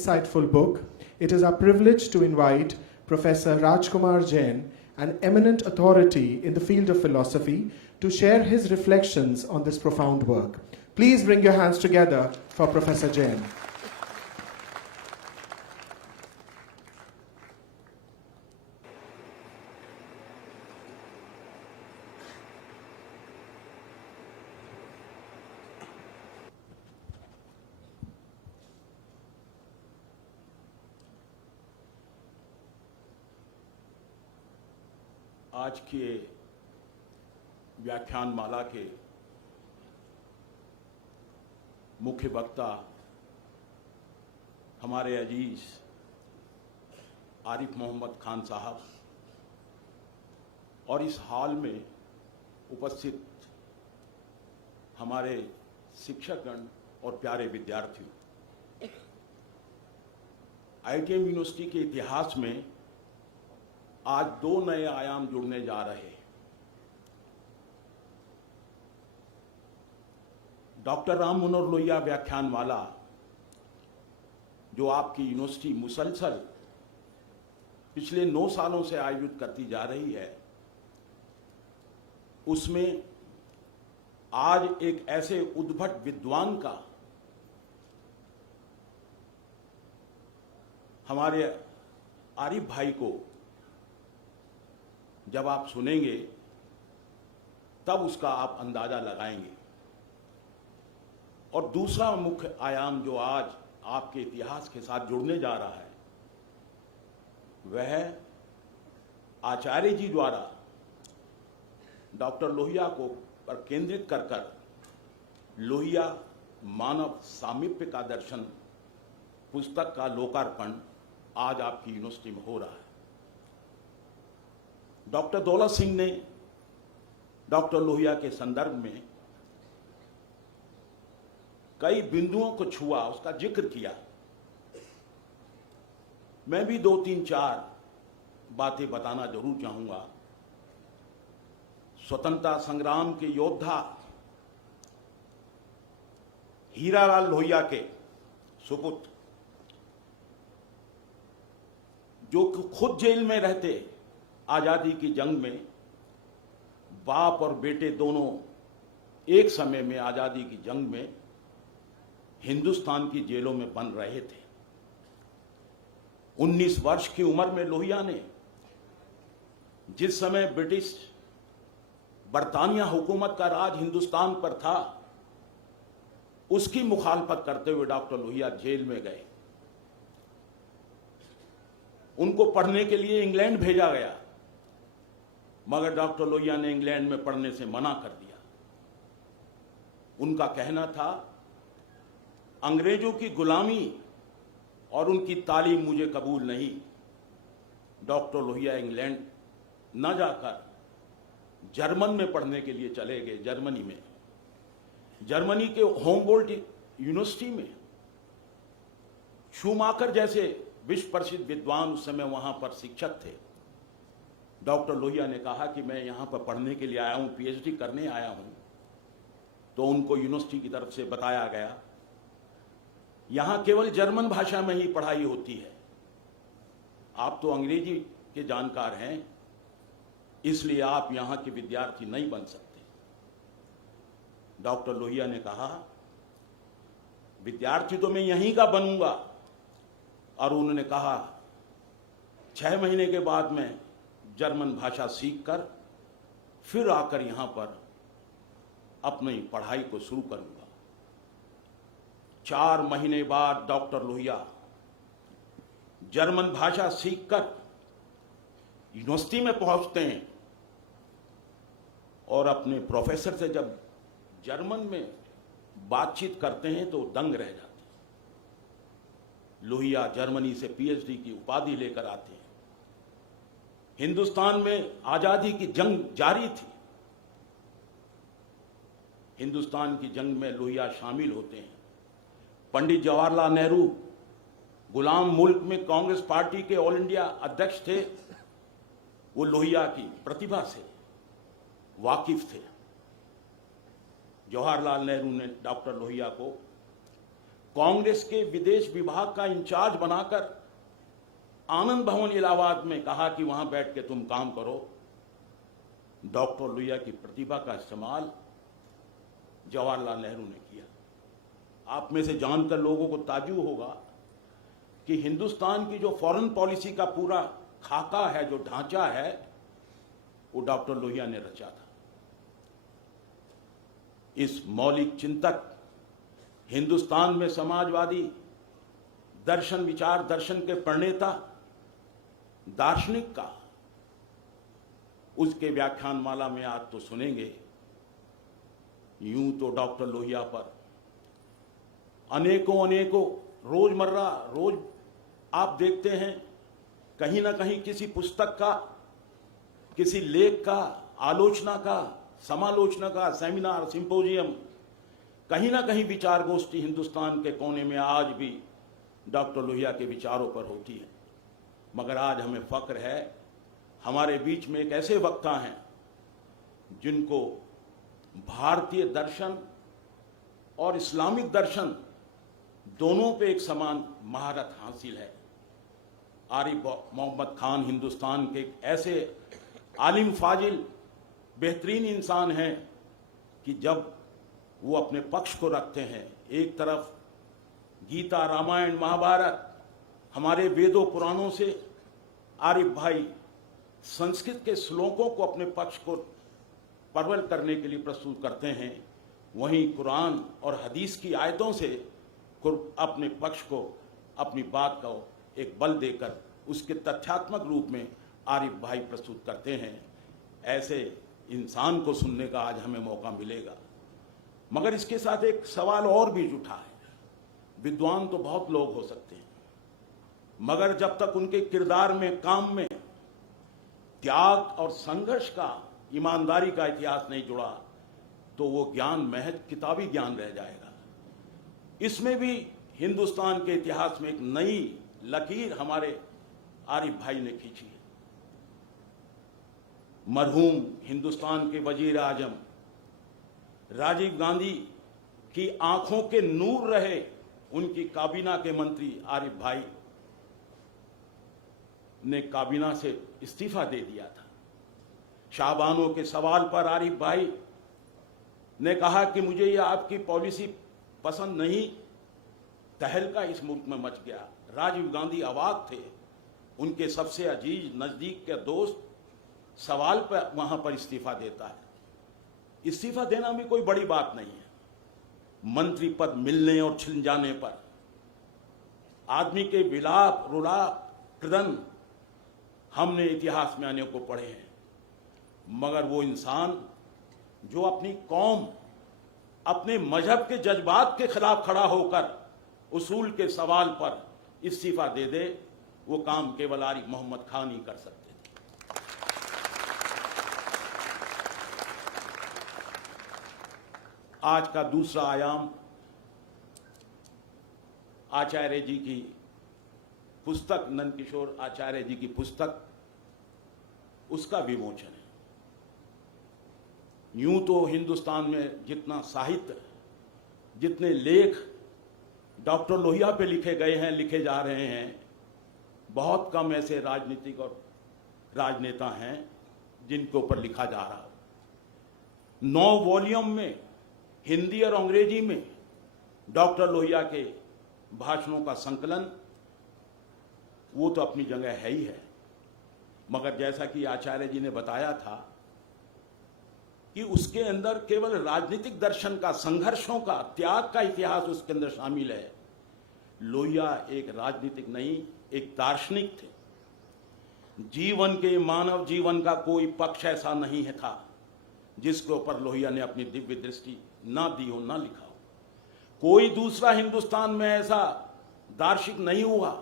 Insightful book, it is our privilege to invite Professor Rajkumar Jain, an eminent authority in the field of philosophy, to share his reflections on this profound work. Please bring your hands together for Professor Jain. आज के व्याख्यान माला के मुख्य वक्ता हमारे अजीज आरिफ मोहम्मद खान साहब और इस हॉल में उपस्थित हमारे शिक्षकगण और प्यारे विद्यार्थियों, आईटीएम यूनिवर्सिटी के इतिहास में आज दो नए आयाम जुड़ने जा रहे हैं। डॉक्टर राम मनोहर लोहिया व्याख्यानमाला जो आपकी यूनिवर्सिटी मुसलसल पिछले 9 सालों से आयोजित करती जा रही है, उसमें आज एक ऐसे उद्भट विद्वान का, हमारे आरिफ भाई को जब आप सुनेंगे तब उसका आप अंदाजा लगाएंगे। और दूसरा मुख्य आयाम जो आज आपके इतिहास के साथ जुड़ने जा रहा है, वह आचार्य जी द्वारा डॉक्टर लोहिया को पर केंद्रित कर लोहिया मानव सामीप्य का दर्शन पुस्तक का लोकार्पण आज आपकी यूनिवर्सिटी में हो रहा है। डॉक्टर दौलत सिंह ने डॉक्टर लोहिया के संदर्भ में कई बिंदुओं को छुआ, उसका जिक्र किया। मैं भी 2-3-4 बातें बताना जरूर चाहूंगा। स्वतंत्रता संग्राम के योद्धा हीरालाल लोहिया के सुपुत्र, जो खुद जेल में रहते आजादी की जंग में, बाप और बेटे दोनों एक समय में आजादी की जंग में हिंदुस्तान की जेलों में बंद रहे थे। 19 वर्ष की उम्र में लोहिया ने, जिस समय ब्रिटिश बरतानिया हुकूमत का राज हिंदुस्तान पर था, उसकी मुखालफत करते हुए डॉक्टर लोहिया जेल में गए। उनको पढ़ने के लिए इंग्लैंड भेजा गया, मगर डॉक्टर लोहिया ने इंग्लैंड में पढ़ने से मना कर दिया। उनका कहना था, अंग्रेजों की गुलामी और उनकी तालीम मुझे कबूल नहीं। डॉक्टर लोहिया इंग्लैंड न जाकर जर्मन में पढ़ने के लिए चले गए। जर्मनी के होमबोल्ट यूनिवर्सिटी में शूमाकर जैसे विश्व प्रसिद्ध विद्वान उस समय वहां पर शिक्षक थे। डॉक्टर लोहिया ने कहा कि मैं यहां पर पढ़ने के लिए आया हूं, पीएचडी करने आया हूं। तो उनको यूनिवर्सिटी की तरफ से बताया गया, यहां केवल जर्मन भाषा में ही पढ़ाई होती है, आप तो अंग्रेजी के जानकार हैं, इसलिए आप यहां के विद्यार्थी नहीं बन सकते। डॉक्टर लोहिया ने कहा, विद्यार्थी तो मैं यहीं का बनूंगा। और उन्होंने कहा, 6 महीने के बाद मैं जर्मन भाषा सीखकर फिर आकर यहां पर अपनी पढ़ाई को शुरू करूंगा। 4 महीने बाद डॉक्टर लोहिया जर्मन भाषा सीखकर यूनिवर्सिटी में पहुंचते हैं और अपने प्रोफेसर से जब जर्मन में बातचीत करते हैं तो दंग रह जाते हैं। लोहिया जर्मनी से पीएचडी की उपाधि लेकर आते हैं। हिंदुस्तान में आजादी की जंग जारी थी। हिंदुस्तान की जंग में लोहिया शामिल होते हैं। पंडित जवाहरलाल नेहरू गुलाम मुल्क में कांग्रेस पार्टी के ऑल इंडिया अध्यक्ष थे। वो लोहिया की प्रतिभा से वाकिफ थे। जवाहरलाल नेहरू ने डॉक्टर लोहिया को कांग्रेस के विदेश विभाग का इंचार्ज बनाकर आनंद भवन इलाहाबाद में कहा कि वहां बैठ के तुम काम करो। डॉक्टर लोहिया की प्रतिभा का इस्तेमाल जवाहरलाल नेहरू ने किया। आप में से जानकर लोगों को ताज्जुब होगा कि हिंदुस्तान की जो फॉरेन पॉलिसी का पूरा खाका है, जो ढांचा है, वो डॉक्टर लोहिया ने रचा था। इस मौलिक चिंतक, हिंदुस्तान में समाजवादी दर्शन, विचार दर्शन के प्रणेता, दार्शनिक का उसके व्याख्यानमाला में आज तो सुनेंगे। यूं तो डॉक्टर लोहिया पर अनेकों रोज आप देखते हैं कहीं ना कहीं किसी पुस्तक का, किसी लेख का, आलोचना का, समालोचना का, सेमिनार, सिंपोजियम, कहीं ना कहीं विचार गोष्ठी हिंदुस्तान के कोने में आज भी डॉक्टर लोहिया के विचारों पर होती है। मगर आज हमें फक्र है, हमारे बीच में एक ऐसे वक्ता हैं जिनको भारतीय दर्शन और इस्लामिक दर्शन दोनों पे एक समान महारत हासिल है। आरिफ मोहम्मद खान हिंदुस्तान के एक ऐसे आलिम फाजिल बेहतरीन इंसान हैं कि जब वो अपने पक्ष को रखते हैं, एक तरफ गीता, रामायण, महाभारत, हमारे वेदों पुराणों से आरिफ भाई संस्कृत के श्लोकों को अपने पक्ष को परवल करने के लिए प्रस्तुत करते हैं, वहीं कुरान और हदीस की आयतों से अपने पक्ष को, अपनी बात को एक बल देकर उसके तथ्यात्मक रूप में आरिफ भाई प्रस्तुत करते हैं। ऐसे इंसान को सुनने का आज हमें मौका मिलेगा। मगर इसके साथ एक सवाल और भी उठा है। विद्वान तो बहुत लोग हो सकते हैं, मगर जब तक उनके किरदार में, काम में त्याग और संघर्ष का, ईमानदारी का इतिहास नहीं जुड़ा, तो वो ज्ञान महज किताबी ज्ञान रह जाएगा। इसमें भी हिंदुस्तान के इतिहास में एक नई लकीर हमारे आरिफ भाई ने खींची है। मरहूम हिंदुस्तान के वजीर आजम राजीव गांधी की आंखों के नूर रहे उनकी काबीना के मंत्री आरिफ भाई ने काबीना से इस्तीफा दे दिया था। शाहबानों के सवाल पर आरिफ भाई ने कहा कि मुझे यह आपकी पॉलिसी पसंद नहीं। तहलका इस मुल्क में मच गया। राजीव गांधी अवाक थे। उनके सबसे अजीज, नजदीक के दोस्त सवाल पर वहां पर इस्तीफा देता है। इस्तीफा देना भी कोई बड़ी बात नहीं है। मंत्री पद मिलने और छिन जाने पर आदमी के विलाप, रुलाप, कृदन हमने इतिहास में अनेकों पढ़े हैं। मगर वो इंसान जो अपनी कौम, अपने मजहब के जज्बात के खिलाफ खड़ा होकर उसूल के सवाल पर इस्तीफा दे दे, वो काम केवल आरिफ मोहम्मद खान ही कर सकते थे। आज का दूसरा आयाम आचार्य जी की पुस्तक, नंदकिशोर आचार्य जी की पुस्तक, उसका विमोचन है। यूं तो हिंदुस्तान में जितना साहित्य, जितने लेख डॉक्टर लोहिया पे लिखे गए हैं, लिखे जा रहे हैं, बहुत कम ऐसे राजनीतिक और राजनेता हैं जिनके ऊपर लिखा जा रहा है। 9 वॉल्यूम में हिंदी और अंग्रेजी में डॉक्टर लोहिया के भाषणों का संकलन, वो तो अपनी जगह है ही है। मगर जैसा कि आचार्य जी ने बताया था कि उसके अंदर केवल राजनीतिक दर्शन का, संघर्षों का, त्याग का इतिहास उसके अंदर शामिल है। लोहिया एक राजनीतिक नहीं, एक दार्शनिक थे। जीवन के, मानव जीवन का कोई पक्ष ऐसा नहीं है था जिसके ऊपर लोहिया ने अपनी दिव्य दृष्टि ना दी हो, ना लिखा हो। कोई दूसरा हिंदुस्तान में ऐसा दार्शनिक नहीं हुआ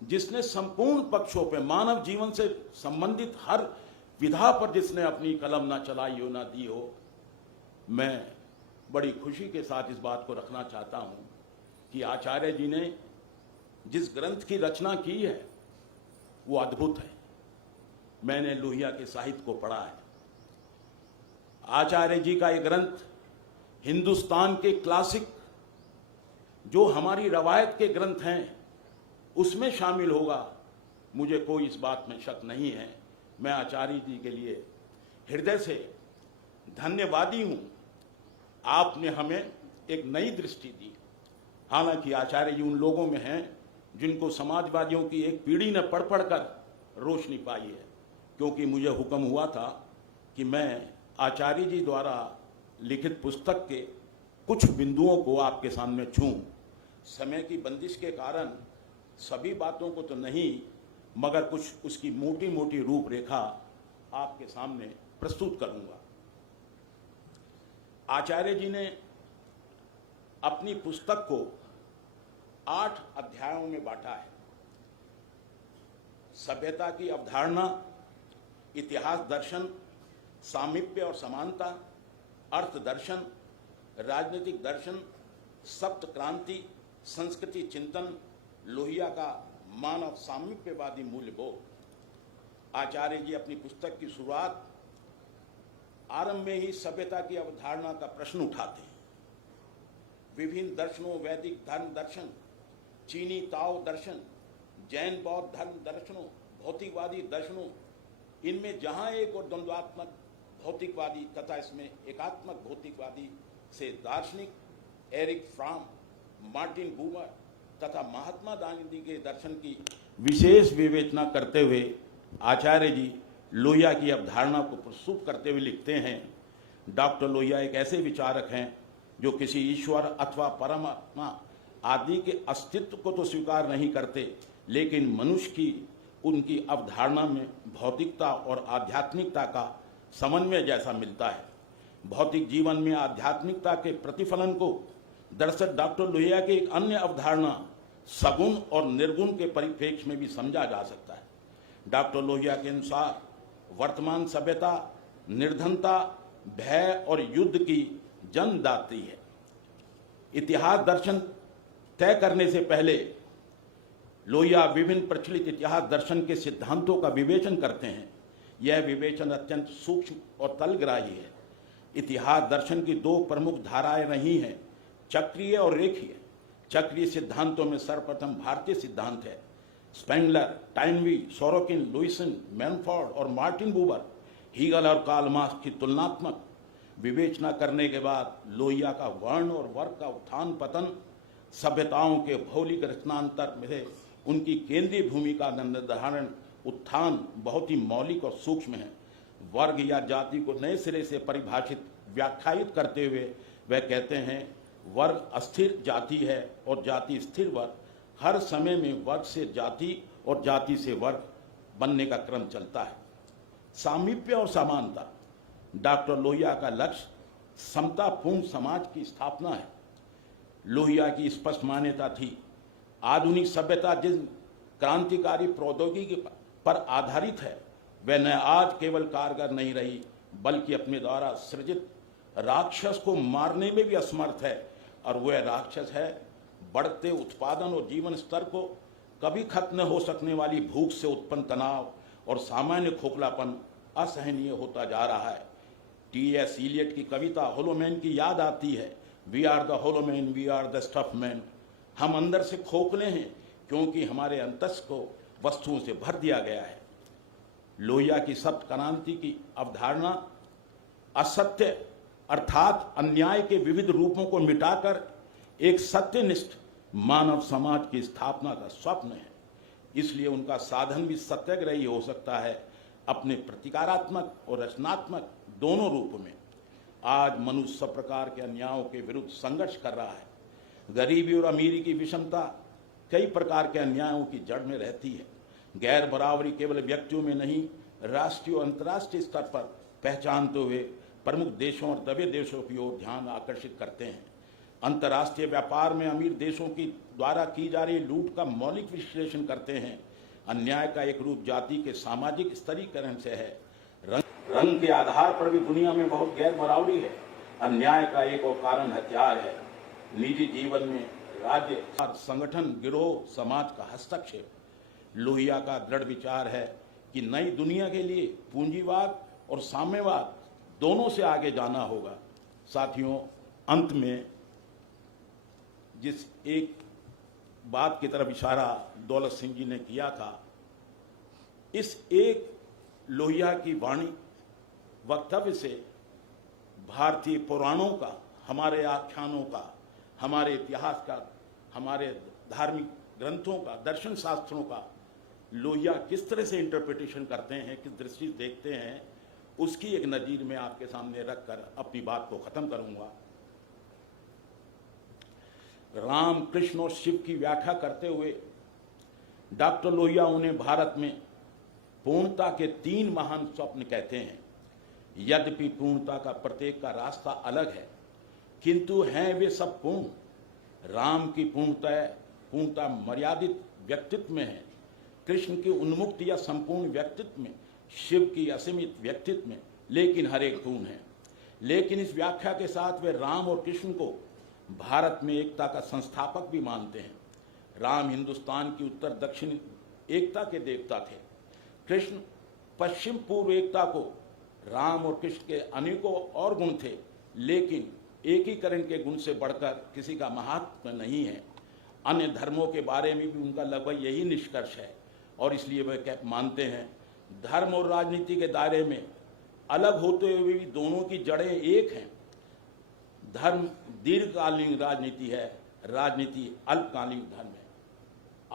जिसने संपूर्ण पक्षों पे, मानव जीवन से संबंधित हर विधा पर जिसने अपनी कलम ना चलाई हो, ना दी हो। मैं बड़ी खुशी के साथ इस बात को रखना चाहता हूं कि आचार्य जी ने जिस ग्रंथ की रचना की है वो अद्भुत है। मैंने लोहिया के साहित्य को पढ़ा है। आचार्य जी का ये ग्रंथ हिंदुस्तान के क्लासिक जो हमारी रवायत के ग्रंथ हैं उसमें शामिल होगा, मुझे कोई इस बात में शक नहीं है। मैं आचार्य जी के लिए हृदय से धन्यवादी हूं। आपने हमें एक नई दृष्टि दी। हालांकि आचार्य जी उन लोगों में हैं जिनको समाजवादियों की एक पीढ़ी ने पढ़ पढ़ कर रोशनी पाई है, क्योंकि मुझे हुक्म हुआ था कि मैं आचार्य जी द्वारा लिखित पुस्तक के कुछ बिंदुओं को आपके सामने छूं। समय की बंदिश के कारण सभी बातों को तो नहीं, मगर कुछ उसकी मोटी मोटी रूपरेखा आपके सामने प्रस्तुत करूंगा। आचार्य जी ने अपनी पुस्तक को 8 अध्यायों में बांटा है। सभ्यता की अवधारणा, इतिहास दर्शन, सामीप्य और समानता, अर्थ दर्शन, राजनीतिक दर्शन, सप्त क्रांति, संस्कृति चिंतन, लोहिया का मानव सामीप्यवादी मूल्यबोध। आचार्य जी अपनी पुस्तक की शुरुआत आरंभ में ही सभ्यता की अवधारणा का प्रश्न उठाते हैं। विभिन्न दर्शनों, वैदिक धर्म दर्शन, चीनी ताओ दर्शन, जैन बौद्ध धर्म दर्शनों, भौतिकवादी दर्शनों, इनमें जहां एक और द्वंद्वात्मक भौतिकवादी तथा इसमें एकात्मक भौतिकवादी से दार्शनिक एरिक फ्राम, मार्टिन बूमर तथा महात्मा गांधी के दर्शन की विशेष विवेचना करते हुए आचार्य जी लोहिया की अवधारणा को प्रस्तुत करते हुए लिखते हैं, डॉक्टर लोहिया एक ऐसे विचारक हैं जो किसी ईश्वर अथवा परमात्मा आदि के अस्तित्व को तो स्वीकार नहीं करते, लेकिन मनुष्य की उनकी अवधारणा में भौतिकता और आध्यात्मिकता का समन्वय जैसा मिलता है। भौतिक जीवन में आध्यात्मिकता के प्रतिफलन को दरअसल डॉक्टर लोहिया की एक अन्य अवधारणा सगुण और निर्गुण के परिप्रेक्ष्य में भी समझा जा सकता है। डॉक्टर लोहिया के अनुसार वर्तमान सभ्यता निर्धनता, भय और युद्ध की जन्मदात्री है। इतिहास दर्शन तय करने से पहले लोहिया विभिन्न प्रचलित इतिहास दर्शन के सिद्धांतों का विवेचन करते हैं। यह विवेचन अत्यंत सूक्ष्म और तलग्राही है। इतिहास दर्शन की 2 प्रमुख धाराएं रही हैं, चक्रीय और रेखीय। चक्रीय सिद्धांतों में सर्वप्रथम भारतीय सिद्धांत है। स्पेंगलर, टाइनवी, सोरोकिन, लुइसन, मैनफोर्ड और मार्टिन बूबर, हीगल और कार्ल मार्क्स की तुलनात्मक विवेचना करने के बाद लोहिया का वर्ण और वर्ग का उत्थान पतन, सभ्यताओं के भौतिक रचनांतर में उनकी केंद्रीय भूमिका का निर्धारण उत्थान बहुत ही मौलिक और सूक्ष्म है। वर्ग या जाति को नए सिरे से परिभाषित व्याख्यायित करते हुए वह कहते हैं, वर्ग अस्थिर जाति है और जाति स्थिर वर्ग। हर समय में वर्ग से जाति और जाति से वर्ग बनने का क्रम चलता है। सामीप्य और समानता, डॉक्टर लोहिया का लक्ष्य समतापूर्ण समाज की स्थापना है। लोहिया की स्पष्ट मान्यता थी, आधुनिक सभ्यता जिस क्रांतिकारी प्रौद्योगिकी पर आधारित है वह न आज केवल कारगर नहीं रही, बल्कि अपने द्वारा सृजित राक्षस को मारने में भी असमर्थ है। और वह राक्षस है बढ़ते उत्पादन और जीवन स्तर को कभी खत्म न हो सकने वाली भूख से उत्पन्न तनाव और सामान्य खोखलापन असहनीय होता जा रहा है। T.S. इलियट की कविता होलोमैन की याद आती है, we are the whole man, we are the stuff man. हम अंदर से खोखले हैं क्योंकि हमारे अंतस को वस्तुओं से भर दिया गया है। लोहिया की सप्त क्रांति की अवधारणा असत्य अर्थात अन्याय के विविध रूपों को मिटाकर एक सत्यनिष्ठ मानव समाज की स्थापना का स्वप्न है। इसलिए उनका साधन भी सत्याग्रह ही हो सकता है, अपने प्रतिकारात्मक और रचनात्मक दोनों रूप में। आज मनुष्य सब प्रकार के अन्यायों के विरुद्ध संघर्ष कर रहा है। गरीबी और अमीरी की विषमता कई प्रकार के अन्यायों की जड़ में रहती है। गैर बराबरी केवल व्यक्तियों में नहीं, राष्ट्रीय और अंतर्राष्ट्रीय स्तर पर पहचानते हुए प्रमुख देशों और दबे देशों की ओर ध्यान आकर्षित करते हैं। अंतर्राष्ट्रीय व्यापार में अमीर देशों की द्वारा की जा रही लूट का मौलिक विश्लेषण करते हैं। अन्याय का एक रूप जाति के सामाजिक स्तरीकरण से है। रंग के आधार पर भी दुनिया में बहुत गैर बराबरी है। अन्याय का एक और कारण हथियार है। निजी जीवन में राज्य, संगठन, गिरोह, समाज का हस्तक्षेप। लोहिया का दृढ़ विचार है कि नई दुनिया के लिए पूंजीवाद और साम्यवाद दोनों से आगे जाना होगा। साथियों, अंत में जिस एक बात की तरफ इशारा दौलत सिंह जी ने किया था, इस एक लोहिया की वाणी वक्तव्य से भारतीय पुराणों का, हमारे आख्यानों का, हमारे इतिहास का, हमारे धार्मिक ग्रंथों का, दर्शन शास्त्रों का लोहिया किस तरह से इंटरप्रिटेशन करते हैं, किस दृष्टि से देखते हैं, उसकी एक नजीर में आपके सामने रखकर अपनी बात को खत्म करूंगा। राम, कृष्ण और शिव की व्याख्या करते हुए डॉक्टर लोहिया उन्हें भारत में पूर्णता के 3 महान स्वप्न कहते हैं। यद्यपि पूर्णता का प्रत्येक का रास्ता अलग है, किंतु हैं वे सब पूर्ण। राम की पूर्णता मर्यादित व्यक्तित्व में है, कृष्ण की उन्मुक्त या संपूर्ण व्यक्तित्व में, शिव की असीमित व्यक्तित्व में, लेकिन हर एक पूर्ण है। लेकिन इस व्याख्या के साथ वे राम और कृष्ण को भारत में एकता का संस्थापक भी मानते हैं। राम हिंदुस्तान की उत्तर दक्षिण एकता के देवता थे। कृष्ण पश्चिम पूर्व एकता को, राम और कृष्ण के अनेकों और गुण थे, लेकिन एकीकरण के गुण से बढ़कर किसी का महात्म नहीं है। अन्य धर्मों के बारे में भी उनका लगभग यही निष्कर्ष है, और इसलिए वे मानते हैं धर्म और राजनीति के दायरे में अलग होते हुए भी दोनों की जड़ें एक हैं। धर्म दीर्घकालीन राजनीति है, राजनीति अल्पकालीन धर्म है।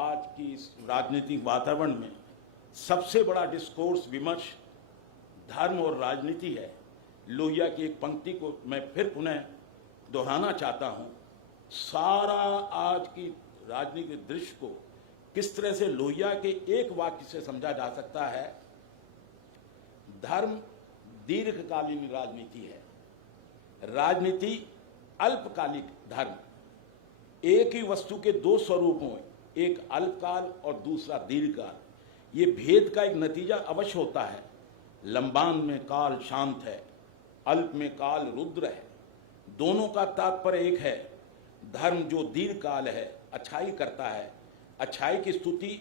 आज की इस राजनीतिक वातावरण में सबसे बड़ा डिस्कोर्स विमर्श धर्म और राजनीति है। लोहिया की एक पंक्ति को मैं फिर पुनः दोहराना चाहता हूं। सारा आज की राजनीतिक दृश्य को किस तरह से लोहिया के एक वाक्य से समझा जा सकता है। धर्म दीर्घकालीन राजनीति है, राजनीति अल्पकालिक धर्म। एक ही वस्तु के 2 स्वरूप हों, एक अल्पकाल और दूसरा दीर्घकाल। ये भेद का एक नतीजा अवश्य होता है। लंबान में काल शांत है, अल्प में काल रुद्र है। दोनों का तात्पर्य एक है। धर्म जो दीर्घकाल है अच्छाई करता है, अच्छाई की स्तुति।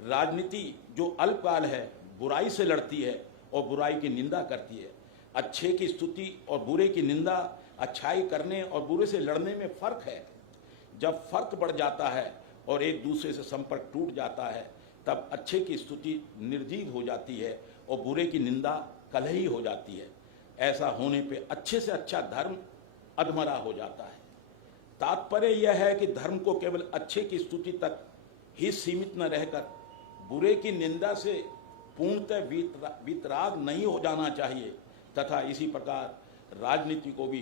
राजनीति जो अल्पकाल है बुराई से लड़ती है और बुराई की निंदा करती है। अच्छे की स्तुति और बुरे की निंदा, अच्छाई करने और बुरे से लड़ने में फर्क है। जब फर्क बढ़ जाता है और एक दूसरे से संपर्क टूट जाता है, तब अच्छे की स्तुति निर्जीव हो जाती है और बुरे की निंदा कलही हो जाती है। ऐसा होने पे अच्छे से अच्छा धर्म अधमरा हो जाता है। तात्पर्य यह है कि धर्म को केवल अच्छे की स्तुति तक ही सीमित न रहकर बुरे की निंदा से पूर्णतः वितराग नहीं हो जाना चाहिए, तथा इसी प्रकार राजनीति को भी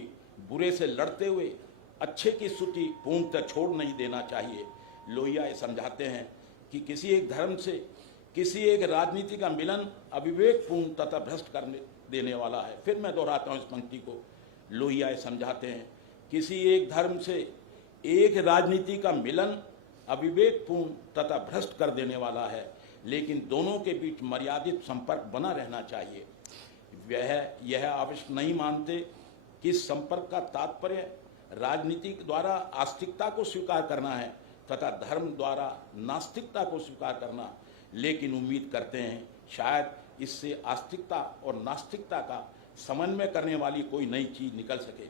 बुरे से लड़ते हुए अच्छे की स्तुति पूर्णतः छोड़ नहीं देना चाहिए। लोहिया ये समझाते हैं कि किसी एक धर्म से किसी एक राजनीति का मिलन अविवेकपूर्ण तथा भ्रष्ट कर देने वाला है। फिर मैं दोहराता हूँ इस पंक्ति को। लोहिया ये समझाते हैं किसी एक धर्म से एक राजनीति का मिलन अविवेकपूर्ण तथा भ्रष्ट कर देने वाला है, लेकिन दोनों के बीच मर्यादित संपर्क बना रहना चाहिए। वह यह आवश्यक नहीं मानते कि इस संपर्क का तात्पर्य राजनीति द्वारा आस्तिकता को स्वीकार करना है तथा धर्म द्वारा नास्तिकता को स्वीकार करना, लेकिन उम्मीद करते हैं शायद इससे आस्तिकता और नास्तिकता का समन्वय करने वाली कोई नई चीज निकल सके।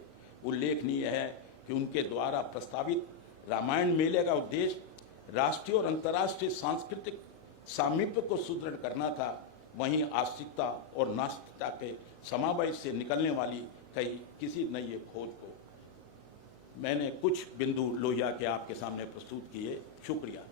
उल्लेखनीय है कि उनके द्वारा प्रस्तावित रामायण मेले का उद्देश्य राष्ट्रीय और अंतर्राष्ट्रीय सांस्कृतिक सामीप्य को सुदृढ़ करना था। वहीं आस्तिकता और नास्तिकता के समावेश से निकलने वाली किसी नई खोज को मैंने कुछ बिंदु लोहिया के आपके सामने प्रस्तुत किए। शुक्रिया।